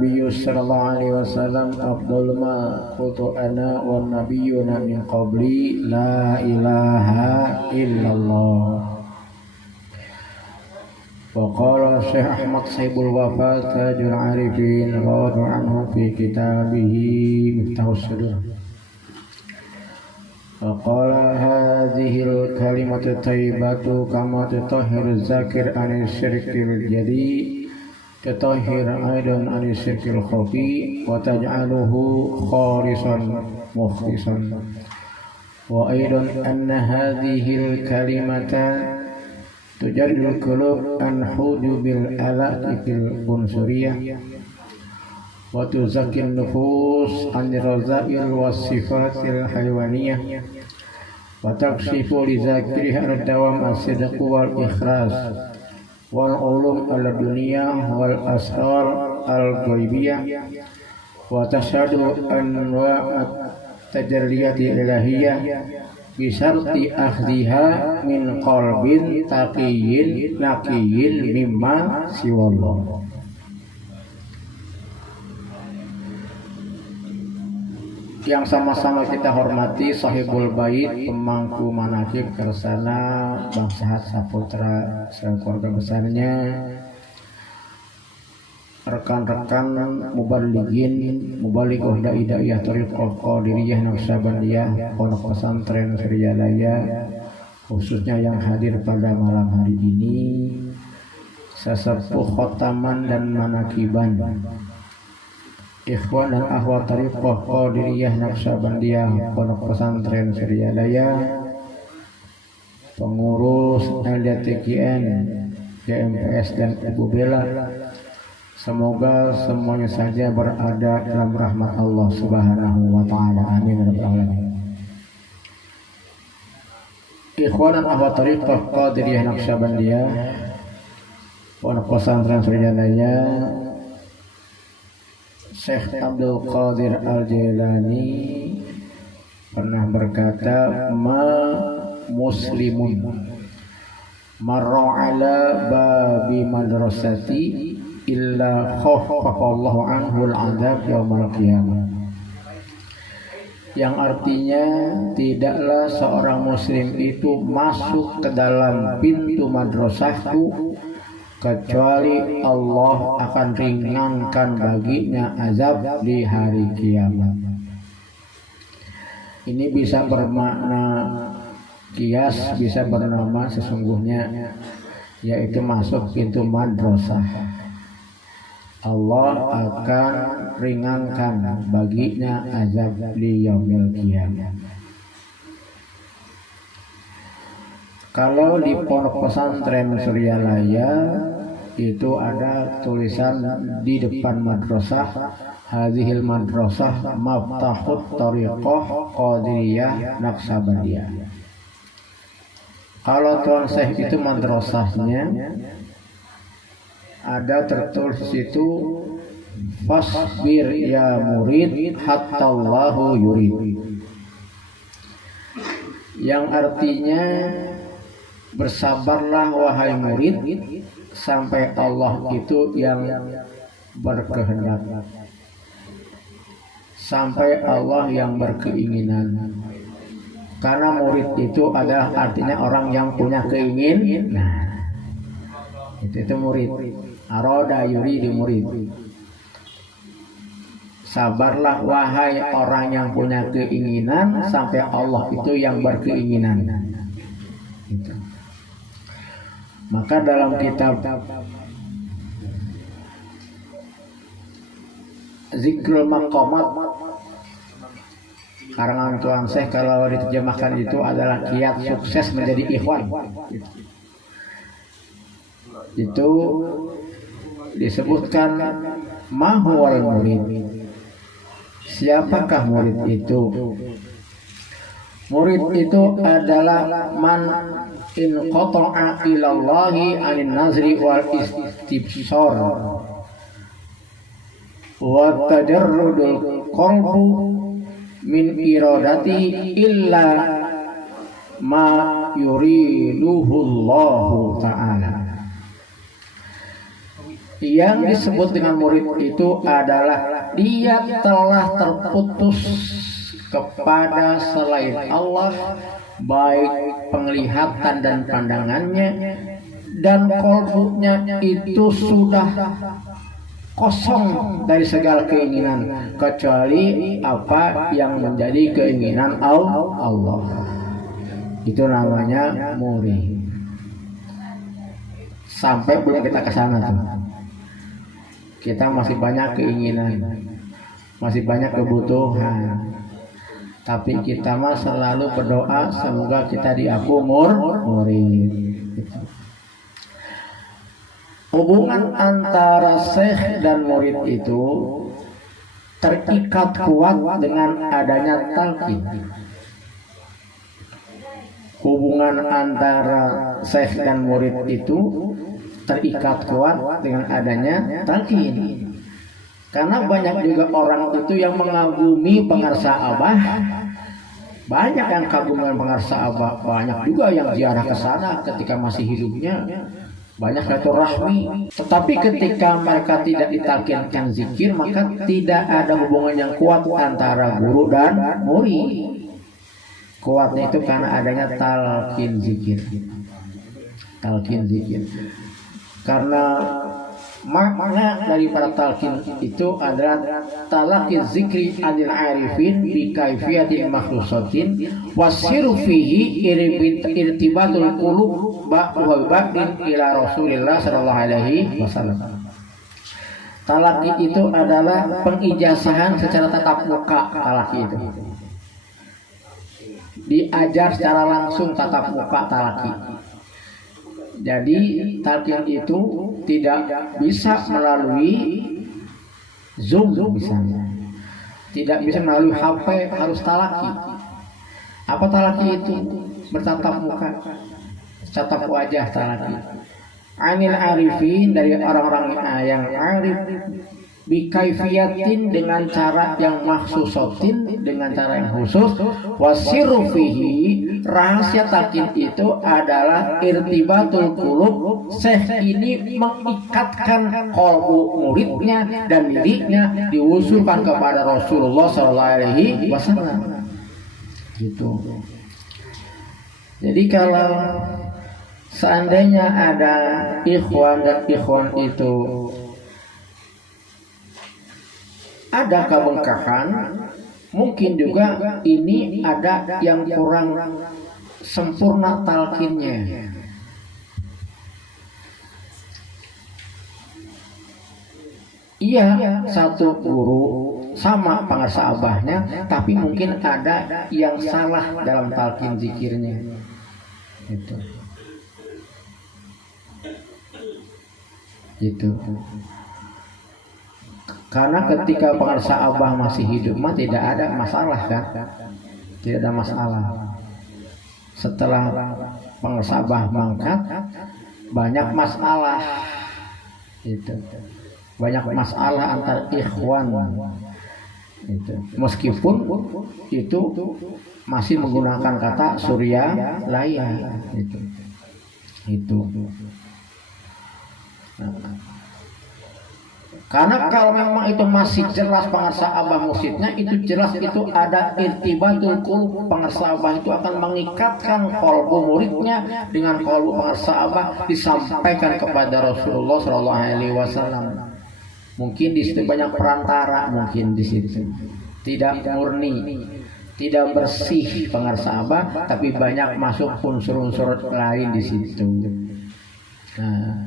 Nabi sallallahu alaihi wasallam afdal ma qultu ana wan nabiyyuna min qabli la ilaha illallah. Wa qala Syekh Ahmad Saibul Wafa Tajul Arifin radhiyallahu anhu fi kitabihi Miftahus Sudur. Wa qala hadhil kalimatu thayyibatu kama tutahhiru zakir anil syirkil jadi tatahhir aidan anil syirkil khafi wa taj'aluhu khalisan mukhlisan wa aidan anna hadhil kalimata tujadil qulub an hujubil alaqil unsuriyah wa tuzakkin nufus an razail was sifatil haywaniyah wa takshifu li zakriha ad-dawam as-sidq wal ikhlas wal ulum al-dunya wal asrar al-ghaibiyah wa tashhadu anwa'at tajalliyati ilahiyah bisarti akhdiha min qalbin taqiyyin naqiyyin mimma siwallah. Yang sama-sama kita hormati sahibul bait, pemangku manaqib kersana Bang Sahat Saputra serta keluarga besarnya, rekan-rekan mubalighin, mubalighah dai daiyah thariqah qadiriyah Naqsabandiyah Pondok Pesantren Suryalaya, khususnya yang hadir pada malam hari ini, sesepuh khotaman dan manakiban, ikhwan dan akhwat thariqah qadiriyah Naqsabandiyah Pondok Pesantren Suryalaya, pengurus LDTKN, JMPS dan Ibu Bella. Semoga semuanya saja berada dalam rahmat Allah Subhanahu wa taala. Amin ya rabbal alamin. Ikhwan dan akhwat thariqah qadiriyah Naqsabandiyah Pondok Pesantren Suryalaya, Syekh Abdul Qadir Al-Jailani pernah berkata, ma muslimun marra ala babi madrasati illa khafafallahu anhu al-'adzab yaumal qiyamah. Yang artinya tidaklah seorang muslim itu masuk ke dalam pintu madrasahku kecuali Allah akan ringankan baginya azab di hari kiamat. Ini bisa bermakna kias, bisa bernama sesungguhnya, yaitu masuk pintu madrasah. Allah akan ringankan baginya azab di yaumil qiyamah. Kalau di Pondok Pesantren Suryalaya itu ada tulisan di depan madrasah, hadhil madrasah maftahut thariqah qadiriyah Naqsabandiyah. Kalau Tuan Syekh itu madrasahnya ada tertulis di situ, fasbir ya murid hatta Allahu yurid, yang artinya bersabarlah wahai murid sampai Allah itu yang berkehendak, sampai Allah yang berkeinginan. Karena murid itu adalah artinya orang yang punya keinginan. Nah, itu murid. Aroda yuridu murid. Sabarlah wahai orang yang punya keinginan sampai Allah itu yang berkeinginan. Gitu. Maka dalam kitab Zikrul Maqamat karangan Tuan Syekh, kalau diterjemahkan itu adalah kiat sukses menjadi ikhwan. Itu disebutkan mahwal murid. Siapakah murid itu? Murid itu adalah man in qata'a ilallahi anin nazri wal istibsar wa tajarrudul qalbu min iradati illa ma yuriduhu Allah ta'ala. Yang disebut dengan murid itu adalah dia telah terputus kepada selain Allah, baik penglihatan dan pandangannya, dan kolbunya itu sudah kosong dari segala keinginan kecuali apa yang menjadi keinginan Allah. Itu namanya murid. Sampai belum kita ke sana tuh. Kita masih banyak keinginan, masih banyak kebutuhan. Tapi kita mah selalu berdoa semoga kita diaku murid. Hubungan antara syekh dan murid itu terikat kuat dengan adanya talqin. Hubungan antara syekh dan murid itu terikat kuat dengan adanya talqin. Karena banyak juga orang itu yang mengagumi pengarsa Abah, banyak yang kagum dengan pengarsa Abah, banyak juga yang ziarah ke sana ketika masih hidupnya, banyak silaturahmi. Tetapi ketika mereka tidak ditalkinkan zikir, maka tidak ada hubungan yang kuat antara guru dan murid. Kuatnya itu karena adanya talqin zikir. Talqin zikir. Karena makna daripada talqin itu adalah talaqi zikri anil arifin bi kaifiyatin makhlusatin wasiru fihi irtibatul qulub wa ba'din ila Rasulillah sallallahu alaihi wasallam. Talaqi itu adalah pengijazahan secara tatap muka. Talaqi itu diajar secara langsung tatap muka talaqi. Jadi talqin itu tidak bisa melalui Zoom misalnya, tidak bisa melalui HP, harus talaqi. Apa talaqi itu? Bertatap muka, tatap wajah talaqi. Anil arifin, dari orang-orang yang arif, bikaifiyatin, dengan cara yang maksusotin, dengan cara yang khusus. Wasiru fihi, rahasia talqin itu adalah irtibatul qulub. Syekh ini mengikatkan qalbu muridnya dan dirinya, diusulkan kepada Rasulullah SAW. Gitu. Jadi kalau seandainya ada ikhwan dan ikhwan itu ada kebengkakan, mungkin juga ini ada yang kurang sempurna talqinnya. Iya, satu guru sama pengarsa Abahnya, tapi mungkin ada yang salah dalam talqin zikirnya. Gitu. Karena ketika pengarsa Abah masih hidup mah tidak ada masalah kan? Tidak ada masalah. Setelah pengarsa Abah mangkat, banyak masalah. Itu. Banyak masalah antar ikhwan. Itu. Meskipun itu masih menggunakan kata surya laya. Itu. Karena kalau memang itu masih jelas pengarsa Abah musidnya, itu jelas itu ada irtibatul qulub. Pengarsa Abah itu akan mengikatkan qalbu muridnya dengan qalbu pengarsa Abah, disampaikan kepada Rasulullah SAW. Mungkin di situ banyak perantara, mungkin di situ tidak murni, tidak bersih pengarsa Abah, tapi banyak masuk unsur-unsur lain di situ. Nah,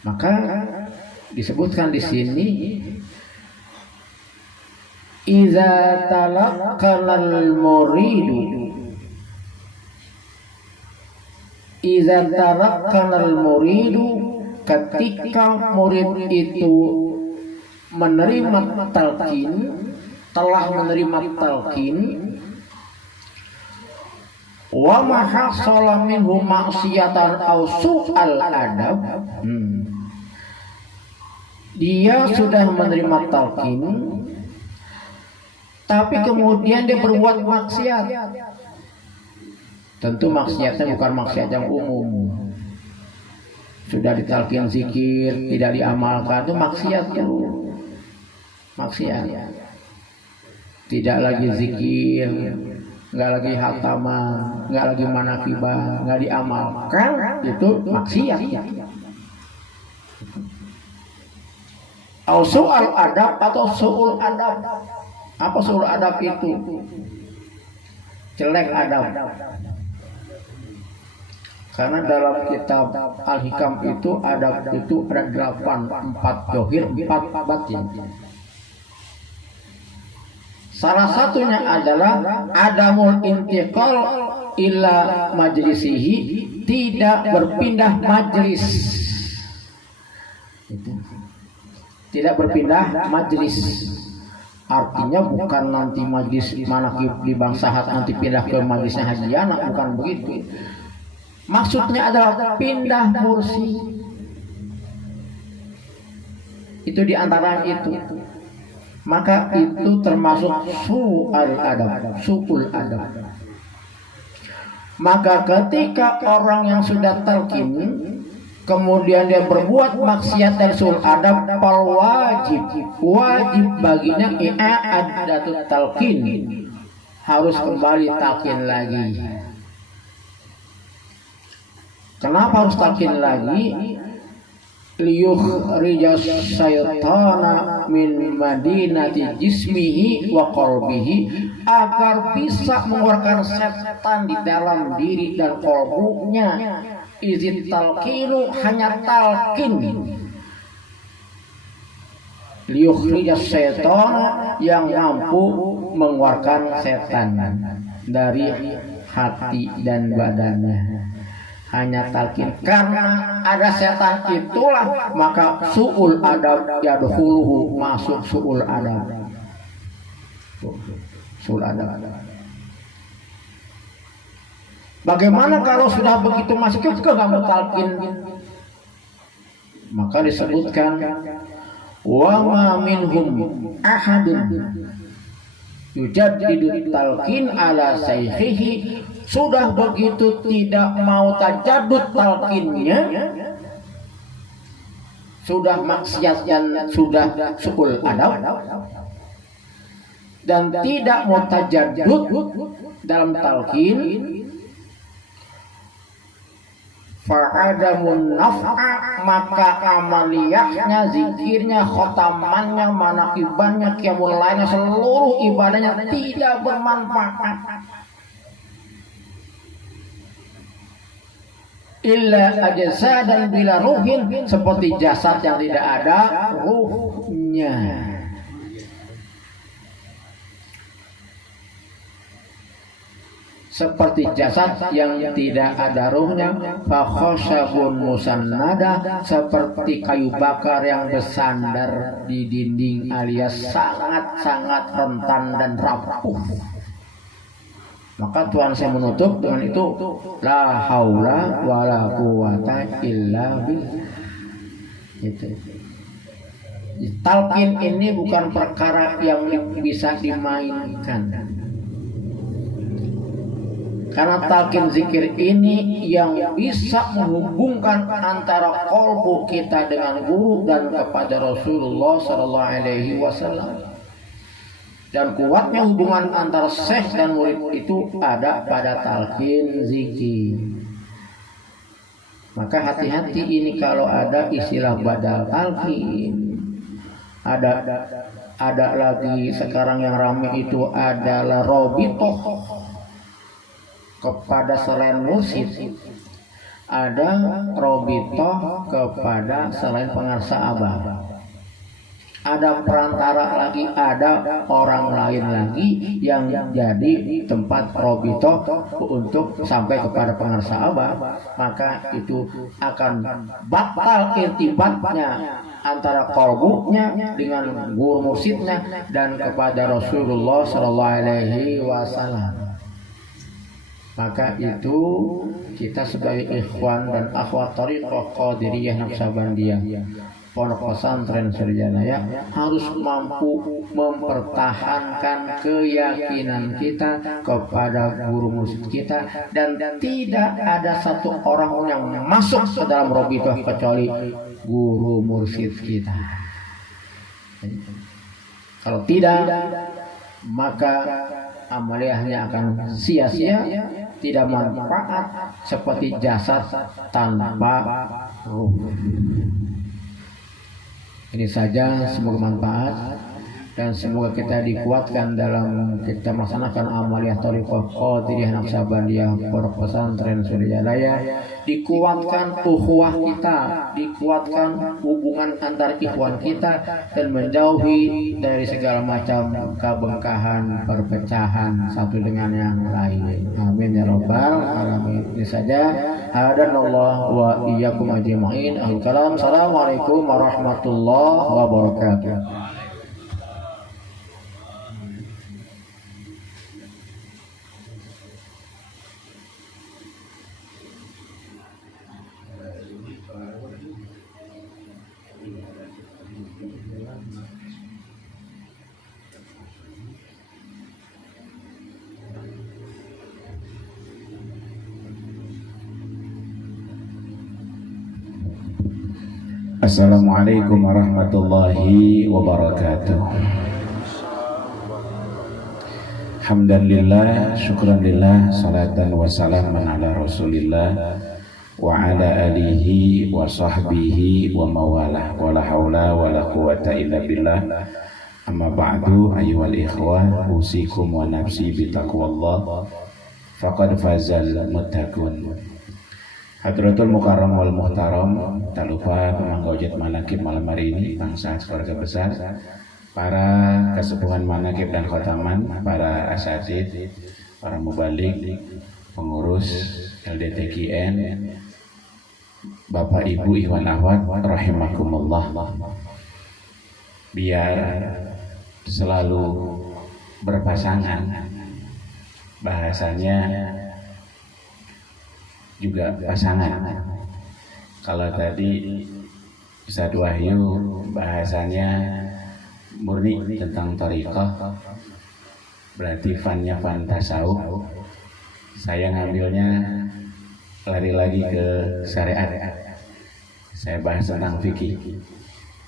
maka disebutkan di sini, iza talaqqal muridu, iza talaqqal muridu, ketika murid itu menerima talqin, telah menerima talqin, wa ma hasala minhu maksiatan aw su'al adab, dia sudah menerima talqin, tapi kemudian dia berbuat maksiat. Tentu maksiatnya bukan maksiat yang umum. sudah ditalkin zikir tidak diamalkan itu maksiat tuh, maksiat. Tidak lagi zikir, nggak lagi hataman, nggak lagi manakibah, nggak diamalkan, itu maksiat. Soal adab atau suul adab. Apa suul adab itu? Jelek adab. Karena dalam kitab Al-Hikam itu adab itu ada 8, 4 zahir, 4 batin. Salah satunya adalah adamul intiqal ila majlisihi, tidak berpindah majlis. Tidak berpindah majlis. Artinya bukan nanti majlis manakib di Bangsahat nanti pindah ke majlisnya Haji Anak, bukan begitu. Maksudnya adalah pindah kursi. Itu diantara itu. Maka itu termasuk su'ul adab. Maka ketika orang yang sudah talqin kemudian dia berbuat maksiat dan su'ul adab, wajib baginya i'adatut talqin, harus kembali talqin lagi. Kenapa harus talqin lagi? Liyukhrijas syaitana min madinati jismihi wa qalbihi, agar bisa mengeluarkan setan di dalam diri dan kalbunya. Izin talqinu, hanya talqin. Liyukhrijas syaitana, yang mampu mengeluarkan setan dari hati dan badannya. Hanya talqin, karena ada setan itulah maka su'ul adab yadkhuluhu, masuk su'ul adab. Su'ul adab. Bagaimana kalau sudah begitu masuk ke kamu talqin? Maka disebutkan wa ma minhum ahadun yujaddidu talqin ala saykhihi, sudah begitu tidak mau tajadud talqinnya, sudah maksiat dan sudah su'ul adab, dan tidak mau tajadud dalam talqin, fa'adamun naf'a, maka amaliyahnya, zikirnya, khotamannya, manakibannya, qiyamul lailnya, seluruh ibadahnya tidak bermanfaat. Illa ajsadan bila ruhin, seperti jasad yang tidak ada ruhnya. Seperti jasad yang tidak ada ruhnya. Fa khashabun musannada, seperti kayu bakar yang bersandar di dinding, alias sangat-sangat rentan dan rapuh. Maka Tuhan saya menutup dengan itu, la haula wala quwata illa billah. Itu. Talqin ini bukan perkara yang bisa dimainkan. Karena talqin zikir ini yang bisa menghubungkan antara qalbu kita dengan guru dan kepada Rasulullah sallallahu alaihi wasallam. Dan kuatnya hubungan antara syekh dan murid itu ada pada talqin zikir. Maka hati-hati ini kalau ada istilah badal talqin. Ada lagi sekarang yang ramai itu adalah robitoh kepada selain mursyid. Ada robitoh kepada selain pengarsa abah. Ada perantara lagi, ada orang lain lagi yang jadi tempat robitoh untuk sampai kepada pengarsa abah. Maka itu akan batal irtibatnya antara qalbunya dengan guru mursyidnya dan kepada Rasulullah sallallahu alaihi wasallam. Maka itu kita sebagai ikhwan dan akhwat thariqah Qadiriyah Naqsabandiyah Pondok Pesantren Sriwijaya harus mampu mempertahankan keyakinan kita kepada guru mursyid kita, dan tidak ada satu orang pun yang masuk ke dalam Robitoh kecuali guru mursyid kita. Kalau tidak, maka amaliyahnya akan sia-sia, tidak manfaat, seperti jasad tanpa ruh. Ini saja, semoga manfaat dan semoga kita dikuatkan dalam kita melaksanakan amaliyah thariqah Qadiriyah Naqsabandiyah Pondok Pesantren Sriwijaya. Dikuatkan ukhuwah kita, dikuatkan hubungan antar ikhwan kita, dan menjauhi dari segala macam kebengkahan, perpecahan satu dengan yang lain. Amin ya rabbal alamin. Ini saja. Hadanallahu wa iyyakum ajma'in. Al-kalam. Assalamualaikum warahmatullahi wabarakatuh. Assalamualaikum warahmatullahi wabarakatuh. Hamdanillah, syukranillah, salatan wa salaman ala rasulillah wa ala alihi wa sahbihi wa mawalah, wa la hawla wa la quwata illa billah. Amma ba'du, ayyuhal ikhwah, usikum wa nafsi bitaqwallah, faqad fazal muttaqun. Hadratul Mukarram wal Muhtaram, tak lupa pemangku manakib malam hari ini, bangsa keluarga besar, para kesepuhan manakib dan khotaman, para asatid, para mubalik, pengurus LDTKN, Bapak Ibu Ikhwan Akhwat rahimakumullah. Biar selalu berpasangan, bahasanya juga pasangan. Kalau tadi Ustadz Wahyu bahasanya murni tentang thariqah, berarti fannya fan tasawuf. Saya ngambilnya lari lagi ke syariat. Saya bahas tentang fikih,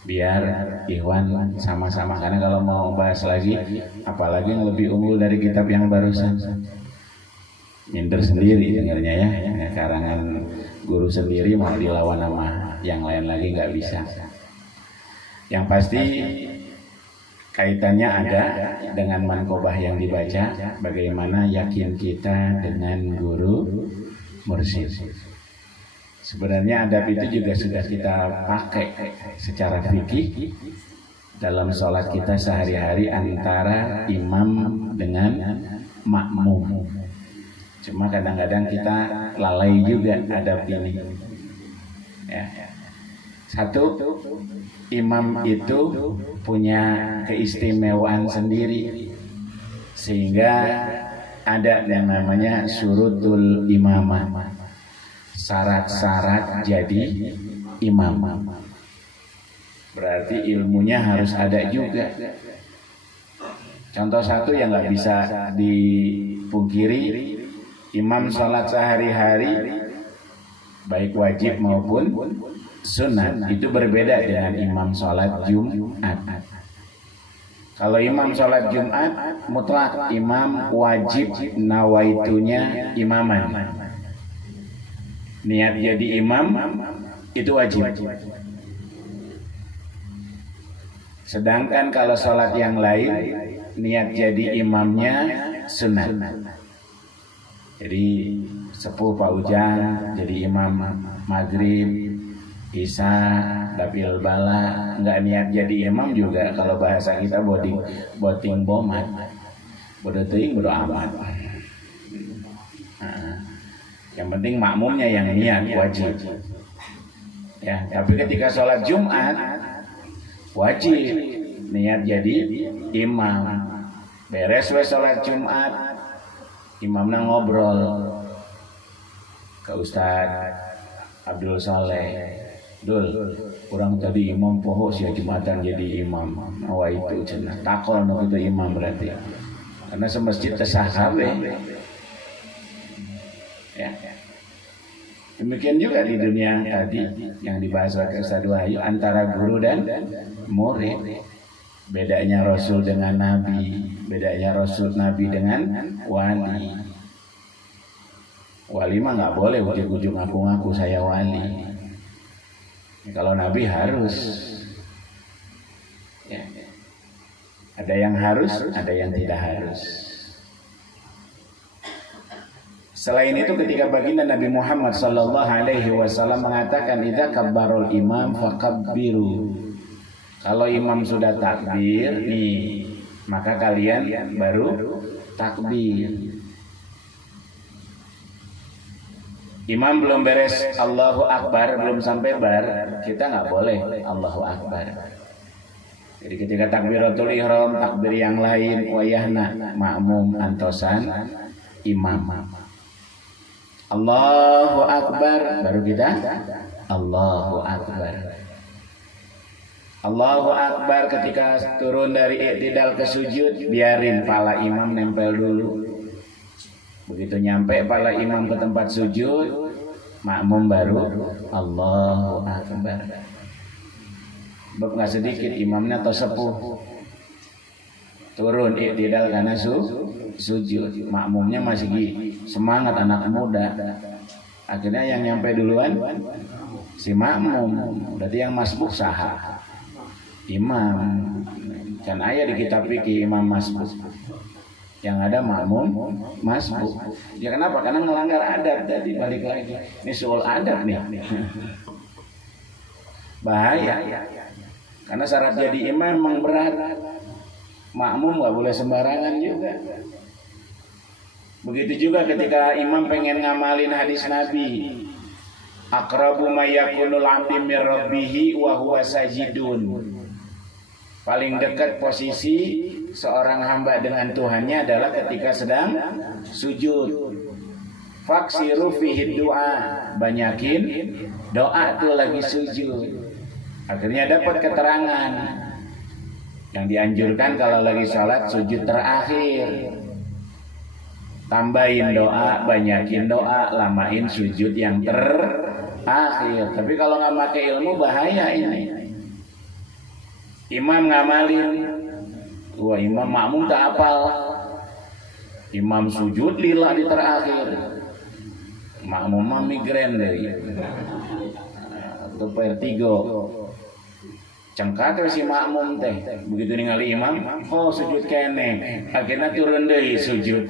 biar Ikhwan sama-sama, karena kalau mau bahas lagi, apalagi yang lebih unggul dari kitab yang barusan, minder sendiri dengarnya ya, karangan guru sendiri mau dilawan sama yang lain lagi nggak bisa. Yang pasti kaitannya ada dengan mankobah yang dibaca, bagaimana yakin kita dengan guru mursyid. Sebenarnya adab itu juga sudah kita pakai secara fikih dalam sholat kita sehari-hari antara imam dengan makmum. Cuma kadang-kadang kita lalai juga adab ini. Ya. Satu, imam itu punya keistimewaan sendiri, sehingga ada yang namanya syurutul imamah, syarat-syarat jadi imam. Berarti ilmunya harus ada juga. Contoh satu yang nggak bisa dipungkiri, imam sholat sehari-hari baik wajib maupun sunat itu berbeda dengan imam sholat Jumat. Kalau imam sholat Jumat mutlak imam wajib nawaitunya imaman, niat jadi imam itu wajib. Sedangkan kalau sholat yang lain niat jadi imamnya sunat. Jadi sepuh Pak Ujang jadi imam maghrib, isya, dabil bala, nggak niat jadi imam juga. Kalau bahasa kita boting bomat, bodo teuing bodo amat. Nah, yang penting makmumnya yang niat wajib. Ya, tapi ketika sholat Jumat wajib niat jadi imam. Beres we sholat Jumat, imamnya ngobrol ke Ustadz Abdul Saleh, Dul, kurang tadi imam poho sia Jumatan jadi imam. Awa itu cenah. Takol nu itu imam berarti. Karena semasjid tesah kabeh. Ya. Demikian juga di dunia tadi yang dibahas oleh Ustaz Wahyu antara guru dan murid. Bedanya Rasul dengan Nabi, bedanya Rasul Nabi dengan wali. Wali mah nggak boleh ujung-ujung ngaku-ngaku saya wali. Kalau Nabi harus, ya. Ada yang harus, ada yang tidak harus. Selain itu, ketika baginda Nabi Muhammad SAW mengatakan, "Idza kabbarul imam fakabbiru." Kalau imam sudah takbir, nih, maka kalian baru takbir. Imam belum beres Allahu Akbar, belum sampai bar, kita nggak boleh Allahu Akbar. Jadi ketika takbiratul ihram, takbir yang lain, wayahna makmum antosan imam. Allahu Akbar, baru kita Allahu Akbar. Allahu Akbar ketika turun dari i'tidal ke sujud, biarin pala imam nempel dulu. Begitu nyampe pala imam ke tempat sujud, makmum baru Allahu Akbar. Sebab nggak sedikit imamnya atau sepuh turun i'tidal karena sujud, makmumnya masih semangat anak muda. Akhirnya yang nyampe duluan si makmum, berarti yang masbuk saha imam. Kan aya di kitab fikih imam masbuk. Yang ada makmum masbuk. Ya kenapa? Karena melanggar adab tadi, balik lagi. Ini soal adab nih. Bahaya. Karena syarat jadi imam memang berat. Makmum nggak boleh sembarangan juga. Begitu juga ketika imam pengen ngamalin hadis Nabi. Aqrabu ma yakunul 'abdu min rabbih wa huwa sajidun. Paling dekat posisi seorang hamba dengan Tuhannya adalah ketika sedang sujud. Faksiru fihi doa, banyakin doa tuh lagi sujud. Akhirnya dapat keterangan yang dianjurkan kalau lagi sholat sujud terakhir. Tambahin doa, banyakin doa, lamain sujud yang terakhir. Tapi kalau nggak pakai ilmu bahaya ini. Imam ngamalin, wah imam makmum tak apal. Imam sujud lillah di terakhir. Makmum mah migren deh. Atau vertigo. Cengkat si makmum teh. Begitu ningali imam, oh sujud kene. Akhirnya turun deui sujud.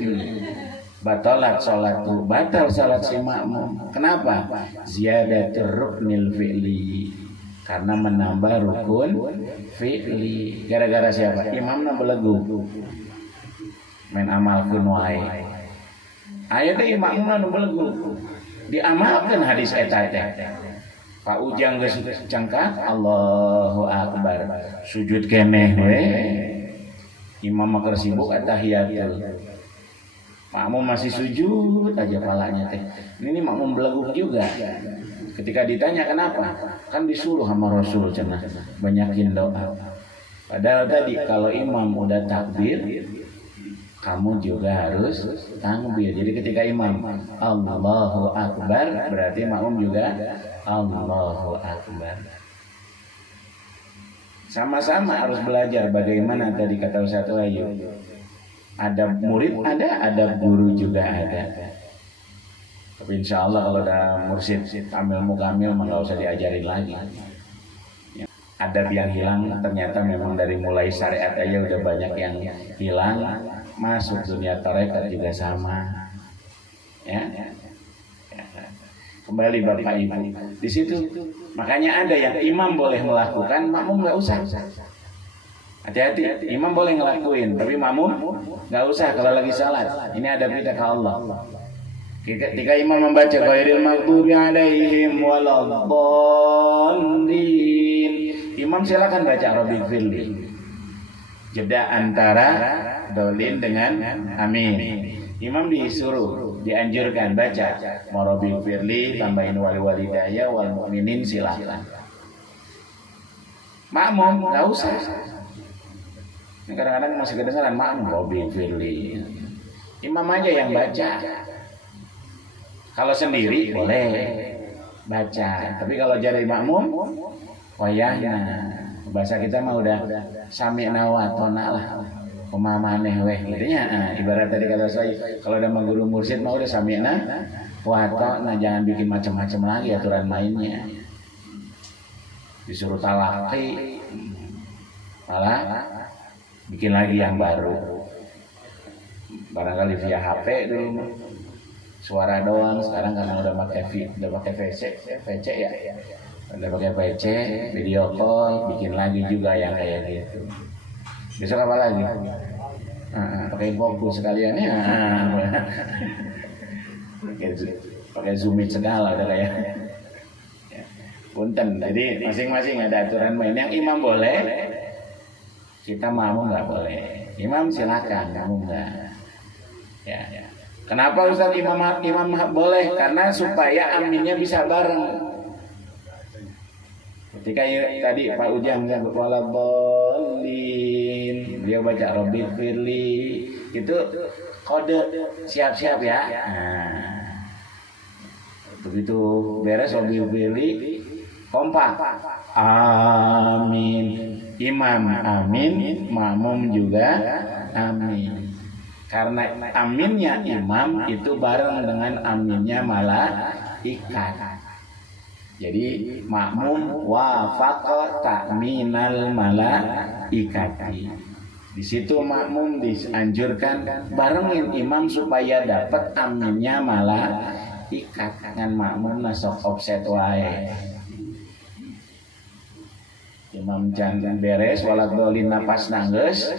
Batalat salat tuh, batal salat si makmum. Kenapa? Ziyadatur ruknil fi'li. Karena menambah rukun fi'li. Gara-gara siapa? Imam na belegu. Main amalkeun wae. Aya teh imam na belegu. Diamalkeun hadis eta teh. Pak Ujang geus cangkat Allahu Akbar. Sujud keneh we. Imam mah sibuk atahiyatul. Makmum masih sujud aja palanya teh. Ini makmum belegu juga. Ketika ditanya kenapa, kan disuruh sama Rasul cenah banyakin doa. Padahal tadi kalau imam udah takbir, kamu juga harus takbir. Jadi ketika imam Allahu Akbar, berarti makmum juga Allahu Akbar. Sama-sama harus belajar bagaimana tadi kata Ustaz Wahyu. Adab murid ada, adab guru juga ada. Tapi insya Allah kalau ada mursyid kamil mukamil mah nggak usah diajarin lagi. Adab yang hilang ternyata memang dari mulai syariat aja udah banyak yang hilang. Masuk dunia tarekat juga sama. Ya. Kembali Bapak Ibu. Di situ makanya ada yang imam boleh melakukan, makmum nggak usah. Hati-hati, imam boleh ngelakuin, tapi makmum nggak usah kalau lagi salat. Ini adabnya ke Allah. Ketika imam membaca ghairil maghdubi alaihim waladdallin, imam silakan baca Rabbil firli. Jeda antara dolin dengan amin. Imam disuruh, dianjurkan baca Rabbil firli, tambahin wal walidayya wal mu'minin silakan. makmum nggak usah. Kadang-kadang masih kedengaran makmum Robi Firly. Imam aja yang baca. Kalau sendiri boleh baca, tapi kalau jadi makmum wayahna. Bahasa kita mah udah sami'na wa atona lah. Pemamaneh weh gitu nya. Ibarat tadi kata saya, kalau ada guru mursyid mah udah sami'na wa atona, jangan bikin macam-macam lagi aturan mainnya. Disuruh talaki malah bikin lagi yang baru. Barangkali via HP dulu suara doang, sekarang karena udah pakai VC ya. Udah pakai PC, video call, bikin lagi juga yang kayak gitu. Besok apa lagi? Pakai fokus sekalian ya. Pakai zoom in segala udah kayak. Punten. Jadi masing-masing ada aturan main. Yang imam boleh, kita makmum nggak boleh. Imam silakan, kamu nggak. Ya. Kenapa Ustaz imam boleh? Karena supaya aminnya bisa bareng. Ketika tadi Pak Ujang yang waladhdallin, dia baca Rabbi firli, itu kode siap-siap ya. Begitu beres Rabbi firli, kompak. Amin. Imam amin, makmum juga amin. Karena aminnya imam itu bareng dengan aminnya malaikat. Jadi makmum wafaqa ta'minal malaikati. Di situ makmum dianjurkan barengin imam supaya dapat aminnya malaikat. Dengan makmum nasok offset wae. Imam jangan beres waladhdallin napas nanggeus.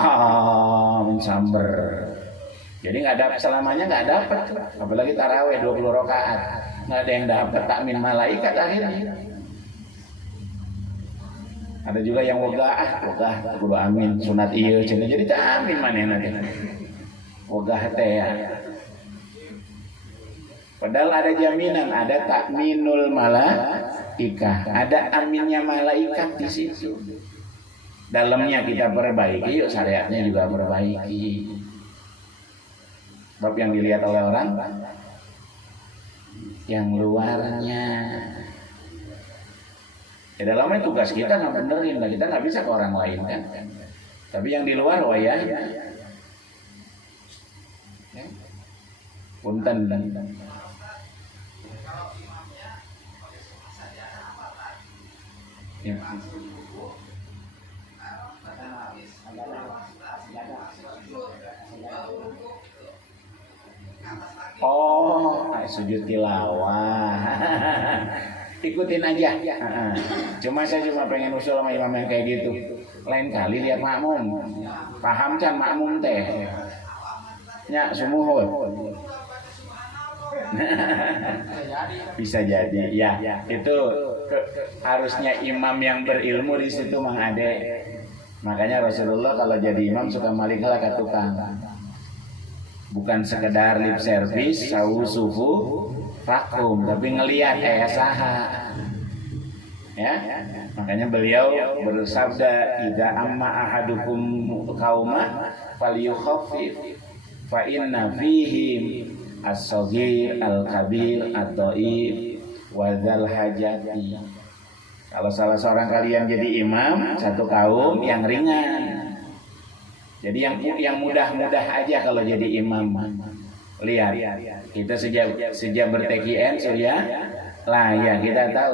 Amin samber. Jadi selamanya nggak dapat. Apalagi tarawih 20 rakaat. Nggak ada yang dapat takmin malaikat akhirnya. Ada juga yang wogah kudu amin sunat ieu cenah jadi tak amin manehna teh. Wogah teh ya. Padahal ada jaminan, ada takminul malaikah, ada aminnya malaikat di situ. Dalamnya kita perbaiki, yuk syariatnya juga perbaiki. Bab yang dilihat oleh orang yang luarnya. Ya dalamnya tugas kita nggak benerin, kita nggak bisa ke orang lain kan. Tapi yang di luar wayah. Punten dan. Ya. Oh, sujud tilawah. Ikutin aja. Cuma saya pengen usul sama imam yang kayak gitu. Lain kali lihat makmum. Paham kan makmum teh. Nya sumuhun. Bisa jadi. Ya, itu harusnya imam yang berilmu di situ Mang Ade. Makanya Rasulullah kalau jadi imam suka maliklah ke tukang. Bukan sekedar lip service, sawu sufu, vakum, tapi ngelihat kayak saha. Ya, makanya beliau bersabda, "Idza amma ahadukum qauma falyukhaffif, fa inna fihim as-saghir al-kabir ad-dhaif wa dzal hajati." Kalau salah seorang kalian jadi imam satu kaum yang ringan. Jadi yang mudah-mudah aja kalau jadi imam. Lihat, kita sejak berTKN ya, lah ya kita tahu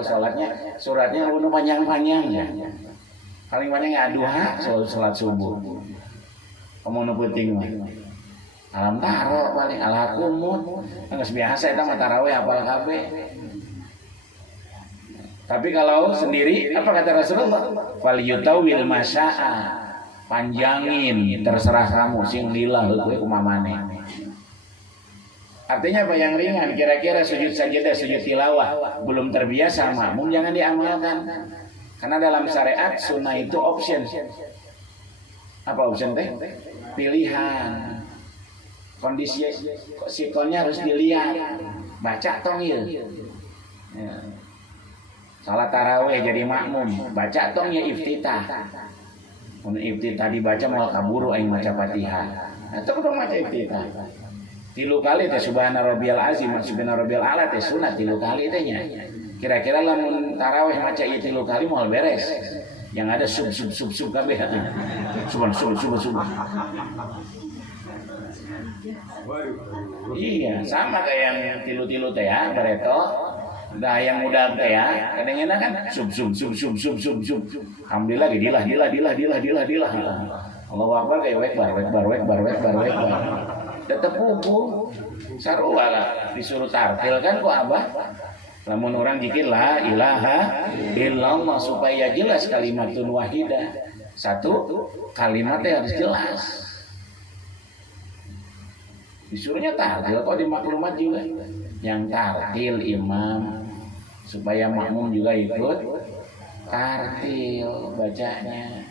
suratnya udah panjang-panjang ya. Paling banyak ya duha, sholat subuh. Kamu nu penting mah. Alam taro paling alhakumut. Geus biasa eta mah tarawih hafal kabeh. Tapi kalau sendiri apa kata Rasulullah? Fal yutawil masya'a. Panjangin, terserah kamu sing lillah gue kumamane. Artinya apa yang ringan? Kira-kira sujud sajadah, sujud tilawah belum terbiasa makmum jangan diamalkan. Karena dalam syariat sunnah itu option. Apa option teh? Pilihan. Kondisi sikonnya harus dilihat. Baca tong ieu. Ya. salat tarawih jadi makmum, baca tong ya iftitah. Mun iftitah dibaca moal kaburu aing maca Fatihah. Eta kudu maca iftitah. 3 kali teh subhana rabbiyal azim, subhana rabbiyal ala teh sunat 3 kali teh nya. Kira-kira lamun tarawih maca ieu 3 kali moal beres. Yang ada sub kabeh. Sub. Iya, sama kayak yang tilu-tilu teh ya, bareto. Dah yang muda teh ya, kadang-kadang kan sub. Alhamdulillah dilah. Allahu Akbar kayak wek bar. Tetep pupu. Sarua lah disuruh tartil kan ku Abah. Lamun orang zikir la ilaha illallah supaya jelas kalimatun wahidah. Satu kalimatnya harus jelas. Disuruhnya tartil kok di maklumat juga. Yang tartil imam supaya makmum juga ikut tartil bacanya.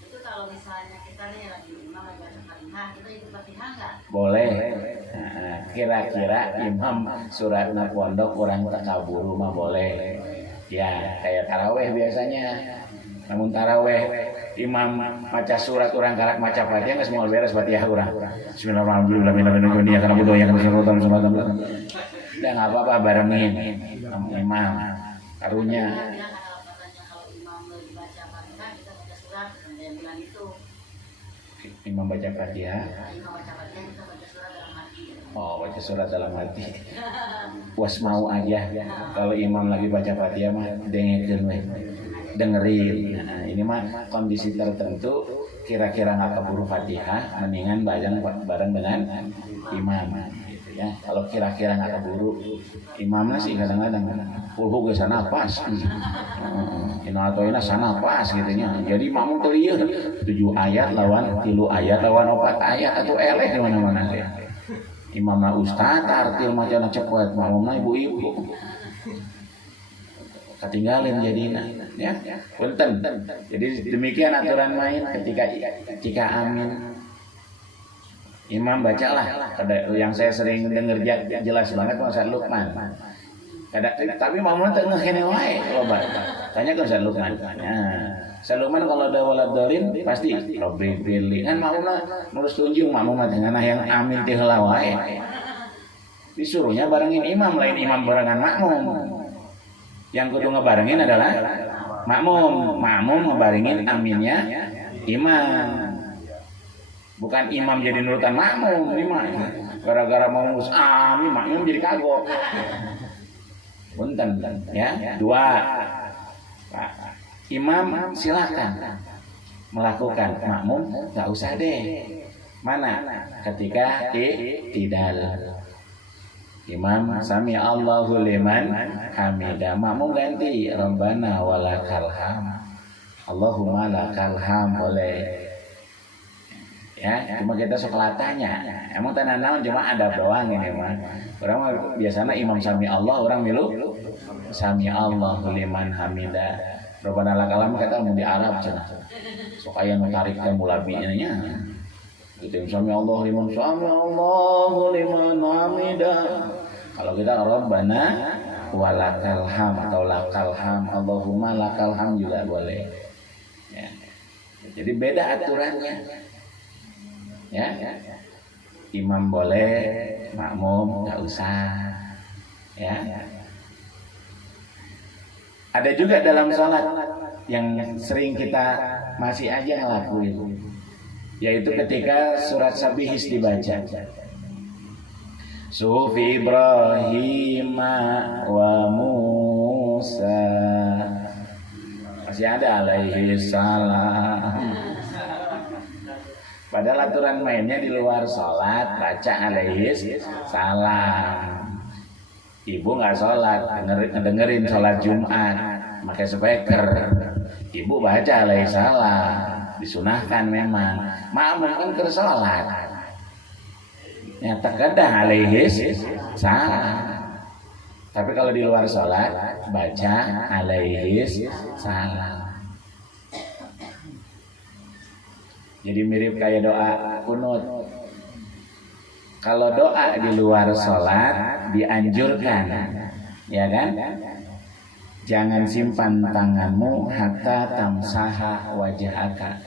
Itu kalau misalnya kita nih lagi imam lagi baca Fatihah, kita ikut Fatihah nggak? Boleh. Nah, kira-kira imam surat pondok orang takaburu mah boleh. Ya, kayak taraweh biasanya. Namun taraweh imam maca surat orang karak maca Fatihah nggak semua beres Fatihah orang. Bismillahirrahmanirrahim. Dan nggak apa-apa barengin imam karunya. Kalau imam lagi baca Fatihah kita baca surat, yang bilang itu. Imam baca Fatihah. Imam baca Fatihah kita baca surat dalam hati. Oh, baca surat dalam hati. Puas mau aja. Kalau imam lagi baca Fatihah mah dengerin. Nah, ini mah kondisi tertentu kira-kira nggak keburu Fatihah, mendingan bareng dengan imam gitu ya. Kalau kira-kira nggak keburu imamnya sih kadang-kadang pulhu ke sana pas. Inatoina sana pas gitu nya. Jadi makmum teu lieur 7 ayat lawan 3 ayat lawan 4 ayat atau eleh di mana-mana teh. Imamna ustaz tartil macana cepet, makmumna ibu-ibu. Ketinggalin jadinya ya punten. Jadi demikian aturan main ketika amin imam bacalah. Yang saya sering dengar jelas banget Ustaz Lukman. Tapi makmum teh ngehene wae loba. Tanya ke Ustaz Lukman. Nah, Ustaz Lukman kalau ada walad dolin pasti Robbi pilih kan makmumna nurus tunjung makmum tengah yang amin teh heula wae. Disuruhnya barengin imam lain imam barengan makmum. Yang kudu ngebarengin adalah makmum ngebarengin aminnya imam. Bukan imam jadi nurutan makmum, imam. Gara-gara mau ngurus amin makmum jadi kagok. Punten ya. 2. Imam silakan melakukan, makmum enggak usah deh. Mana? Ketika tidak imam sami Allahu liman hamidah, makmum ganti Rabbana walakal ham, Allahumma lakal ham boleh. Ya, cuma kita sok latanya. Emang tanah naon cuma adab doang ini mah. Orang biasanya imam sami Allah, orang milu sami Allahu liman hamidah. Rabbana lakal ham kata mun di Arab cenah. Sok aya nu tarik teh mulabinya nya. Gitu sami Allahu liman hamidah. Kalau kita Rabbana walakal ham atau lakal ham, Allahumma lakal ham juga boleh. Ya. Jadi beda aturannya. Ya. Imam boleh, makmum enggak usah. Ya. Ada juga dalam salat yang sering kita masih aja ngelakuin, yaitu ketika surat Sabihis dibaca. Sufi Ibrahim wa Musa, masih ada alaihi salam. Padahal aturan mainnya di luar sholat baca alaihi salam. Ibu nggak sholat, ngedengerin sholat Jumat, pakai speaker. Ibu baca alaihi salam, disunahkan memang. Makmum kan ke sholat. Nyata kedah alaihi salam. Tapi kalau di luar sholat baca alaihi salam. Jadi mirip kayak doa kunut. Kalau doa di luar sholat dianjurkan Ya kan? Jangan simpan tanganmu hatta tamsaha wajhaka.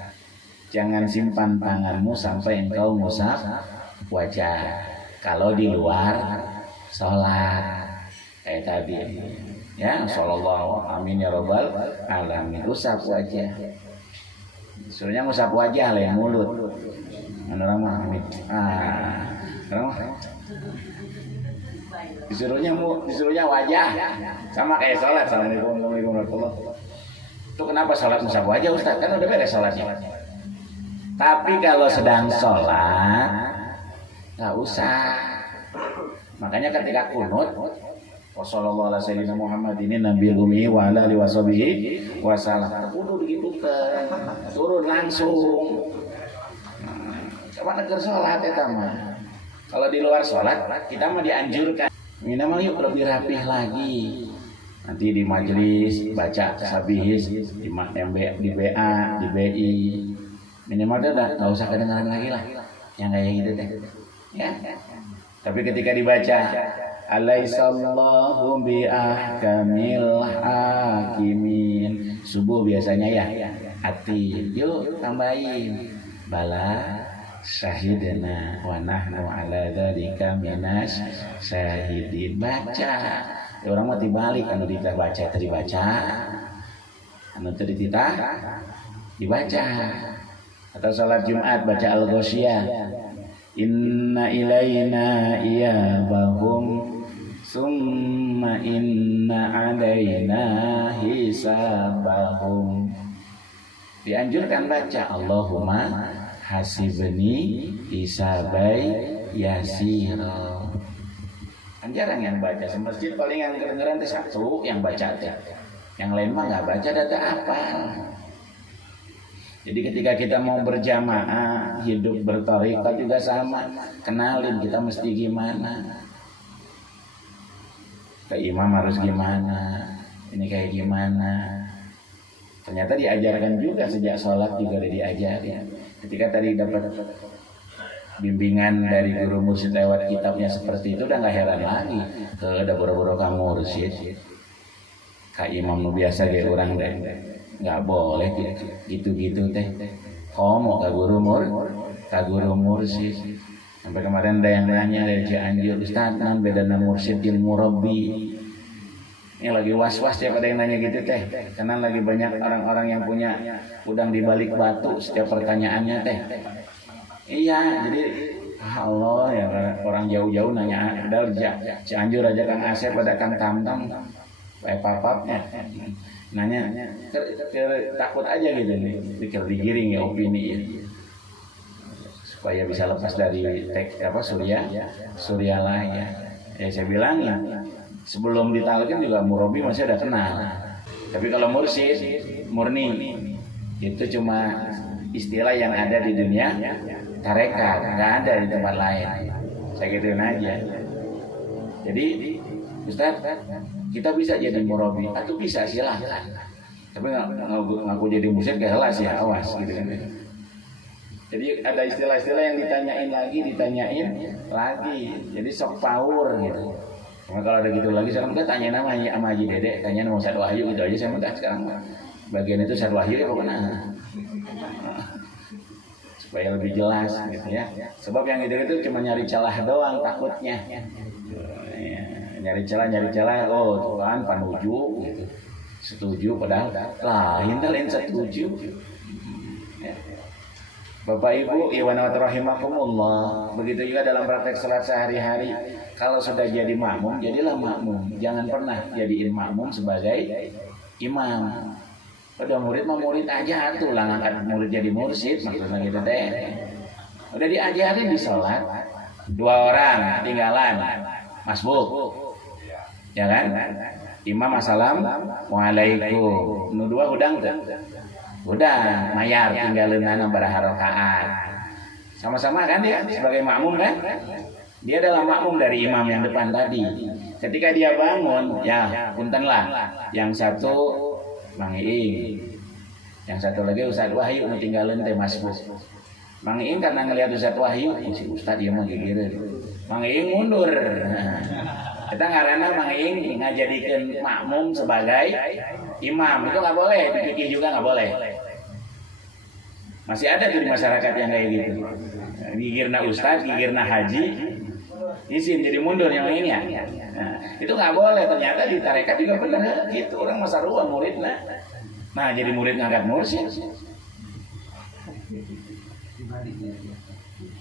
Jangan simpan tanganmu sampai engkau ngusap wajah. Kalau di luar sholat kayak tadi, ya, sallallahu amin ya rabbal alamin. Usap wajah. Suruhnya ngusap wajah lain mulut. Orang mah amin. Orang mah disuruhnya wajah, sama kayak sholat. Assalamualaikum warahmatullahi wabarakatuh. Itu kenapa sholat ngusap wajah, Ustaz? Kan udah beres sholatnya. Tapi kalau sedang sholat nggak usah. Makanya ketika kunut, Wassallallahu ala sayyidina Muhammad ini Nabi Umi wa ala alihi wasallam. Kudu begitu kan, turun langsung. Coba neger sholat ya mah. Kalau di luar sholat kita mah dianjurkan. Minimal yuk lebih rapih lagi. Nanti di majelis baca sabihis di MB, di BA, di BI. Minimal udah nggak usah kedengaran lagi lah. Yang kayak gitu teh. Ya. Tapi ketika dibaca Alaihissallahu biahkamil hakimin. Subuh biasanya ya. Hati. Yuk tambahin. Bala syahidana wa nahnu ala dzalika minas syahidin. Baca. Orang mati balik anu dibaca tadi baca. Anu tadi titah dibaca. Atau salat Jumat baca Al-Ghasyiyah. Inna ilaina iyabahum summa inna alaina hisabahum. Dianjurkan baca Allahumma hasibni hisabai yasira. Kan jarang yang baca. Semesjid paling yang kedengeran itu satu yang baca teh. Yang lain mah nggak baca data apa. Jadi ketika kita mau berjamaah, hidup bertarekat juga sama. Kenalin kita mesti gimana. Ke imam harus gimana. Ini kayak gimana. Ternyata diajarkan juga sejak sholat juga udah diajarin. Ketika tadi dapat bimbingan dari guru mursyid lewat kitabnya seperti itu, udah gak heran lagi. Ada boro-boro kamu mursyid. Kak imam nu biasa kayak orang deh. Nggak boleh gitu-gitu teh. Komo kaguru mursyid. Sampai kemarin ada yang nanya dari Cianjur, Ustaz, nan bedana mursyid jeung murabbi. Ini lagi was-was ya pada yang nanya gitu teh. Karena lagi banyak orang-orang yang punya udang di balik batu setiap pertanyaannya teh. Iya, jadi Allah ya orang jauh-jauh nanya, padahal Cianjur aja Kang Asep pada Kang Tamtam kayak papapnya. Nanya takut aja gitu nih, pikir digiring ya opini ya. Supaya bisa lepas dari teks suryalah ya. Ya saya bilang ya, sebelum ditalkin juga murabi masih ada kenal. Tapi kalau mursyid murni itu cuma istilah yang ada di dunia tarekat, nggak ada di tempat lain. Saya gituin aja. Jadi Ustaz, kita bisa jadi murabi atau bisa silahkan. Tapi ngaku jadi mursyid gak jelas ya, awas gitu kan. Jadi ada istilah-istilah yang ditanyain lagi. Jadi sok power gitu. Cuma kalau ada gitu lagi sekarang kita tanya nama sama Haji Dede, tanya nama Ustaz Wahyu gitu aja saya minta sekarang. Bagian itu Ustaz Wahyu ya pokoknya. Supaya lebih jelas gitu ya. Sebab yang itu cuma nyari celah doang takutnya. Nyari celah, oh tuh kan panuju gitu. Setuju padahal lain setuju. Bapak Ibu iwan rahimakumullah. Begitu juga dalam praktek salat sehari-hari. Kalau sudah jadi makmum, jadilah makmum. Jangan pernah jadiin makmum sebagai imam. Udah murid mah murid aja tuh lah, ngangkat murid jadi mursyid maksudnya gitu deh. Udah diajarin di salat. 2 orang tinggalan masbuk. Ya kan? Imam assalamualaikum. Nu 2 hudang tuh. Udah mayar tinggalin baraha rakaat. Sama-sama kan dia sebagai makmum kan? Dia adalah makmum dari imam yang depan tadi. Ketika dia bangun, ya puntenlah. Yang satu Mang Iing. Yang satu lagi Ustaz Wahyu nu tinggalin teh masbuk. Mang Iing karena ngelihat Ustaz Wahyu, si Ustaz dia mah gigireun. Mang Iing mundur. Kita ngaranna manging ngajadikeun makmum sebagai imam itu nggak boleh, dipikir juga nggak boleh. Masih ada tuh di masyarakat yang kayak gitu. Gigirna ustad, gigirna haji, izin jadi mundur yang ini ya. Nah, itu nggak boleh. Ternyata di tarekat juga benar gitu. Orang masa ruang muridnya. Nah jadi murid ngangkat mursyid.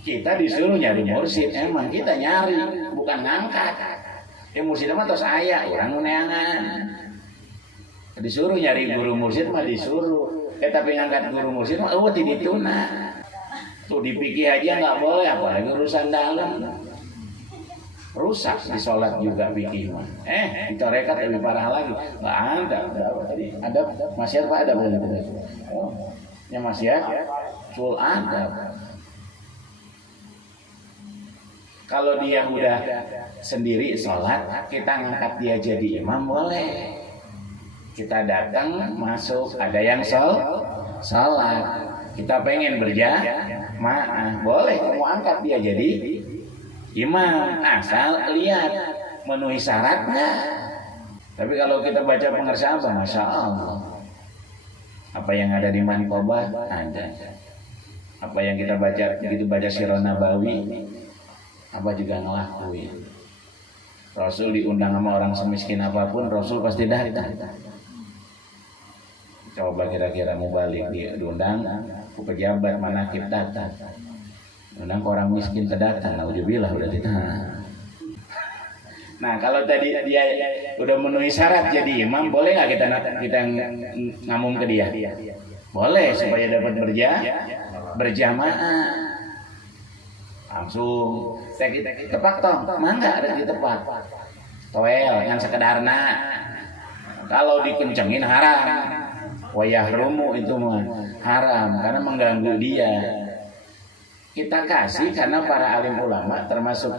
Kita disuruh nyari mursyid, emang kita nyari, bukan ngangkat. Mursyid mah tos aya, orang neangan. Disuruh nyari guru mursyid mah disuruh. Tapi ngangkat guru mursyid mah eueuh ti dituna. Tuh dipikir aja nggak boleh, apalagi urusan dalam. Rusak di sholat juga pikir mah. Di tarekat lebih parah lagi. Nggak ada tadi. Ada maksiat Pak ada boleh betul. Oh, yang maksiat full ada. Kalau dia udah sendiri sholat, kita ngangkat dia jadi imam boleh. Kita datang masuk, ada yang sholat, kita pengen berjamaah, boleh kamu angkat dia jadi imam, asal lihat memenuhi syaratnya. Tapi kalau kita baca pengertian apa, masya Allah, apa yang ada di Manqobah ada, apa yang kita baca begitu baca Sirah Nabawi, apa juga ngelakuin. Rasul diundang sama orang semiskin apapun, Rasul pasti datang. Coba kira-kira mau balik diundang ke pejabat manakib datang, undang ke orang miskin terdatang, naudzubillah udah ditahan. Nah kalau tadi dia udah memenuhi syarat jadi imam, boleh nggak kita ngamum ke dia? Boleh, supaya dapat berjamaah. Langsung tepak tong, mangga ada di tepak. Toel yang sekedarna. Kalau dikencengin haram. Wayah rumu itu mah haram karena mengganggu dia. Kita kasih karena para alim ulama termasuk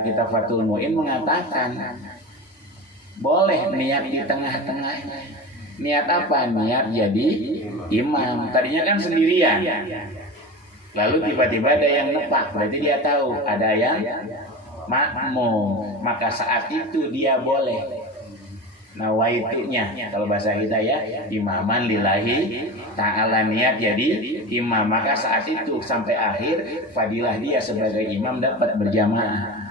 kita Fathul Muin mengatakan boleh niat di tengah-tengah. Niat apa? Niat jadi imam. Tadinya kan sendirian. Lalu tiba-tiba ada yang nepak, berarti dia tahu ada yang makmum. Maka saat itu dia boleh. Nah waitunya kalau bahasa kita ya imaman lillahi ta'ala, niat jadi imam. Maka saat itu sampai akhir fadilah dia sebagai imam dapat berjamaah,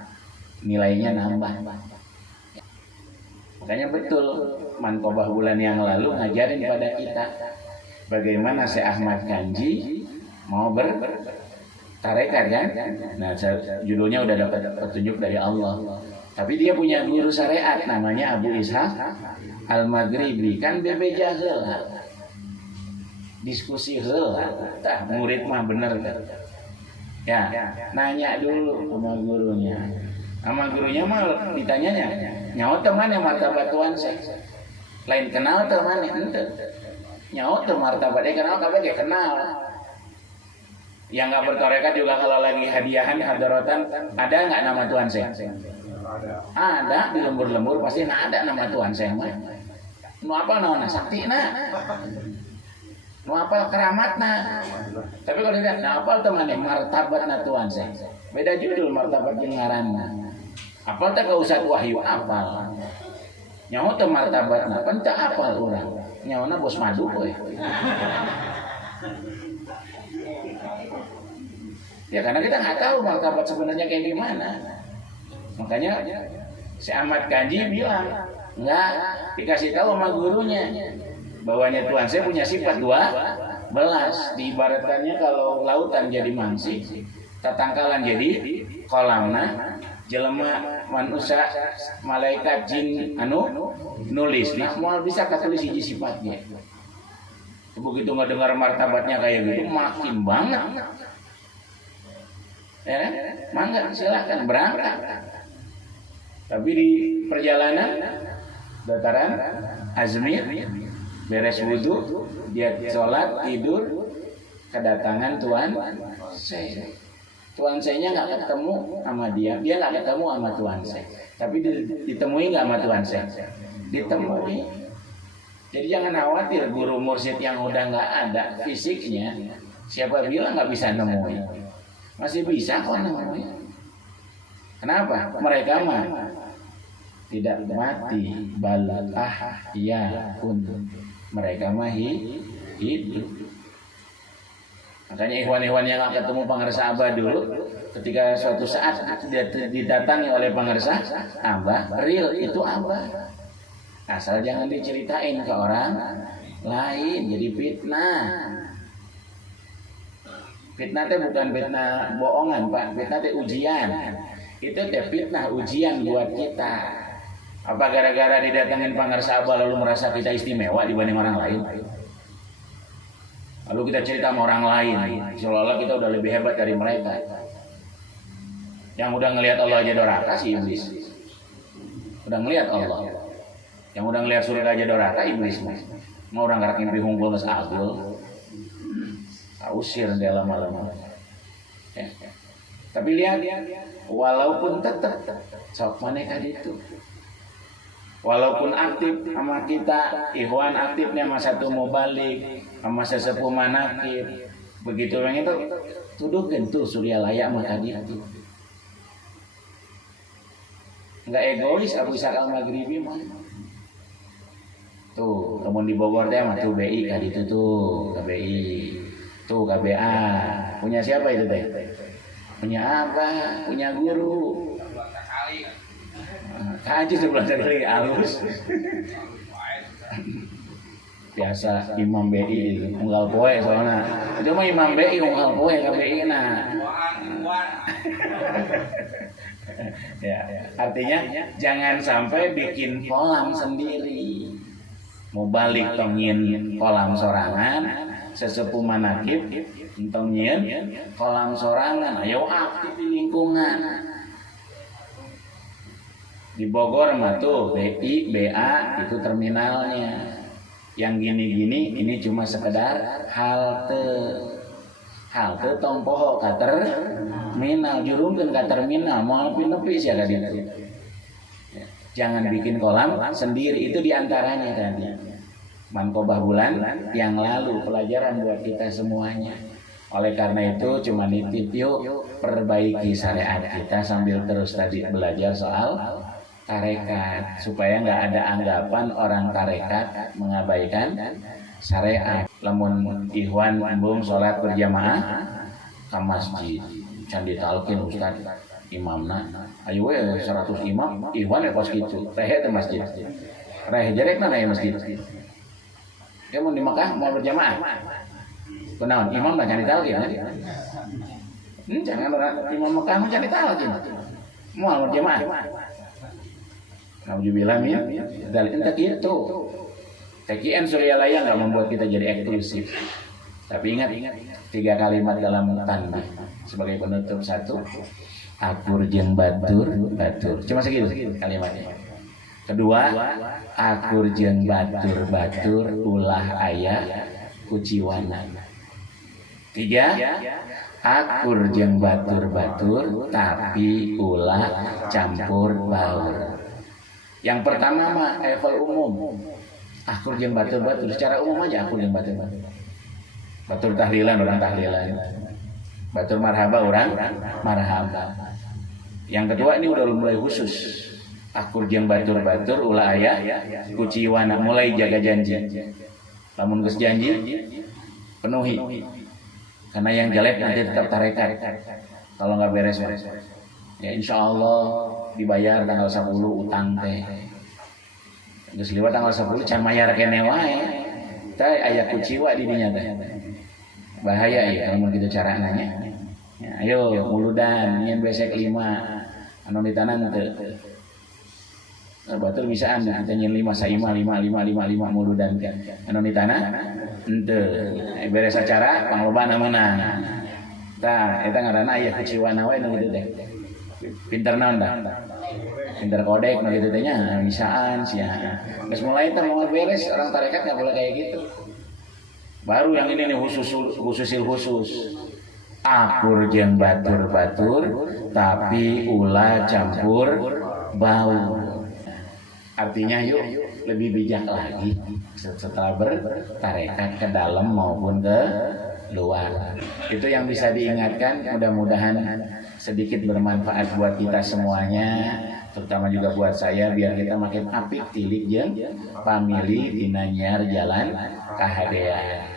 nilainya nambah. Makanya betul Manqobah bulan yang lalu ngajarin pada kita bagaimana Syekh Ahmad Kanji mau bertarekat kan. Nah judulnya udah dapat petunjuk dari Allah. Tapi dia punya guru syariat namanya Abu Ishaq Al-Maghribi. Kan bebeja heula. Diskusi heula. Tah murid mah bener kan. Ya, nanya dulu sama gurunya. Sama gurunya mah ditanyanya, nyaho teh mana martabat tuan saya? Lain kenal teh mana? Henteu. Nyaho teh martabat kenal kabeh ge kenal. Yang enggak bertarekat juga kalau lagi hadiahan hadaratan ada enggak nama tuan saya? Ada di lembur-lembur pasti ada nama Tuhan saya mah. Nu apa naonna saktina. Nu apa keramatna. Tapi kalau tidak apa teh mane martabatna Tuhan saya. Beda judul martabat jeung ngaranna. Apal teh ka Ustaz Wahyu apal. Nyaho teh martabatna pan teu apal urang. Nyaona bos madu we. Ya karena kita nggak tahu martabat sebenarnya kayak gimana. Makanya si Ahmad Kanji bilang enggak, dikasih tahu sama gurunya bahwanya Tuhan saya punya sifat 12. Diibaratkannya kalau lautan jadi mangsih, tatangkalan jadi kolamna, jelema manusia malaikat jin anu nulis. Nah moal bisa katulis hiji sifatnya. Begitu ngedengar martabatnya kayak gitu makin banget. Ya, mangga silahkan berangkat. Tapi di perjalanan dataran Azmir beres wudhu, dia sholat tidur, kedatangan Tuan saya. Tuan saya nggak ketemu sama dia nggak ketemu sama Tuan saya. Tapi ditemui nggak sama Tuan saya? Ditemui. Jadi jangan khawatir guru mursyid yang udah nggak ada fisiknya, siapa bilang nggak bisa nemuin? Masih bisa kok nemuin. Kenapa? Mereka mah tidak mati, bal ahya'un, mereka mah hidup. Makanya ikhwan-ikhwan yang ketemu pangarsa Abah dulu, ketika suatu saat didatangi oleh pangarsa Abah, real itu Abah. Asal jangan diceritain ke orang lain, jadi fitnah. Fitnah itu bukan fitnah bohongan, Pak. Fitnah itu ujian. Itu teh fitnah ujian buat kita. Apa gara-gara didatangin pangarsa Abah lalu merasa kita istimewa dibanding orang lain? Lalu kita cerita sama orang lain, seolah-olah kita udah lebih hebat dari mereka. Yang udah ngelihat Allah aja doraka si iblis. Udah ngelihat Allah. Yang udah ngelihat surga aja doraka iblis. Mau orang karak mimpi hungkul mas agul. Usir dia lama-lama. Tapi lihat, walaupun tetap sok maneka itu. Walaupun aktif sama kita, ikhwan aktifnya sama satu mau balik, sama sesepuh manakib, begitu orang itu tuduhkan tuh Surya Layak maka dia itu nggak egois Abu Ishaq Al-Maghribi mah. Tuh, kemun di Bogor teh mah tuh BI kali itu tuh KBI, tuh KBA, punya siapa itu teh? Punya apa? Punya guru. Kaji sebelah dari alus. Biasa Imam BI unggal poe soalnya. Itu mah Imam BI unggal poe KBI nah. Ya, artinya jangan sampai bikin kolam sendiri. Mau balik tongin kolam sorangan, sesepuh manakib tongin kolam sorangan. Ayo aktif di lingkungan. Di Bogor mah tuh BI, BA itu terminalnya. Yang gini-gini ini cuma sekedar halte. Halte tong poho ka terminal, jurungkeun ka terminal, moal nepi sia ka ditu. Jangan bikin kolam sendiri, itu diantaranya tadi. Mankobah bulan yang lalu pelajaran buat kita semuanya. Oleh karena itu cuma nitip yuk perbaiki syariat kita sambil terus tadi belajar soal tarekat supaya nggak ada anggapan orang tarekat mengabaikan syariat. Lamun ikhwan embung sholat berjamaah ke masjid can ditalkin ustad imamna ayo we 100 imam ikhwan ya pos kitu rehe teh masjid rehe jerekna na masjid dia mau di Makkah mau berjamaah kunaon imam da can ditalkin jangan imam Makkah mah can ditalkin mau berjamaah. Alhamdulillah dari entah itu TKN Surya Layak nggak membuat kita jadi eksklusif. Tapi ingat 3 kalimat dalam tanbih sebagai penutup. 1, akur jeung batur. Cuma segitu kalimatnya. 2, akur jeung batur ulah aya kuciwana. 3, akur jeung batur tapi ulah campur baur. Yang pertama mah level umum. Akur jeung batur secara umum aja akur jeung batur. Batur tahlilan orang tahlilan. Batur marhaba orang marhaba. Yang kedua ini udah mulai khusus. Akur jeung batur ulah aya kuciwana, mulai jaga janji. Lamun geus janji penuhi. Karena yang jelek nanti tetap tarekat. Kalau nggak beres. Ya insya Allah dibayar tanggal 10 utang teh. Geus liwat tanggal 10 can mayar kene wae. Teh aya kuciwa di dinya teh. Bahaya ya kalau gitu cara nanya. Ya, ayo muludan nyen besek 5 anu ditanan teu. Batur bisaan kita nyen 5 saima 5 muludan kan. Anu ditana henteu. Beres acara panglobana meunang. Tah eta ngaranna aya kuciwana wae nu kitu teh. Pinter naon dah? Pinter kodek nu kitu teh nya bisaan sia. Geus mulai teh mau beres orang tarekat enggak boleh kayak gitu. Baru yang ini nih khusus. Akur jeung batur tapi ulah campur bau. Artinya yuk lebih bijak lagi setelah bertarekat ke dalam maupun ke luar. Itu yang bisa diingatkan, mudah-mudahan sedikit bermanfaat buat kita semuanya, terutama juga buat saya, biar kita makin apik tilik jeung pamili dina nyiar jalan kahadean.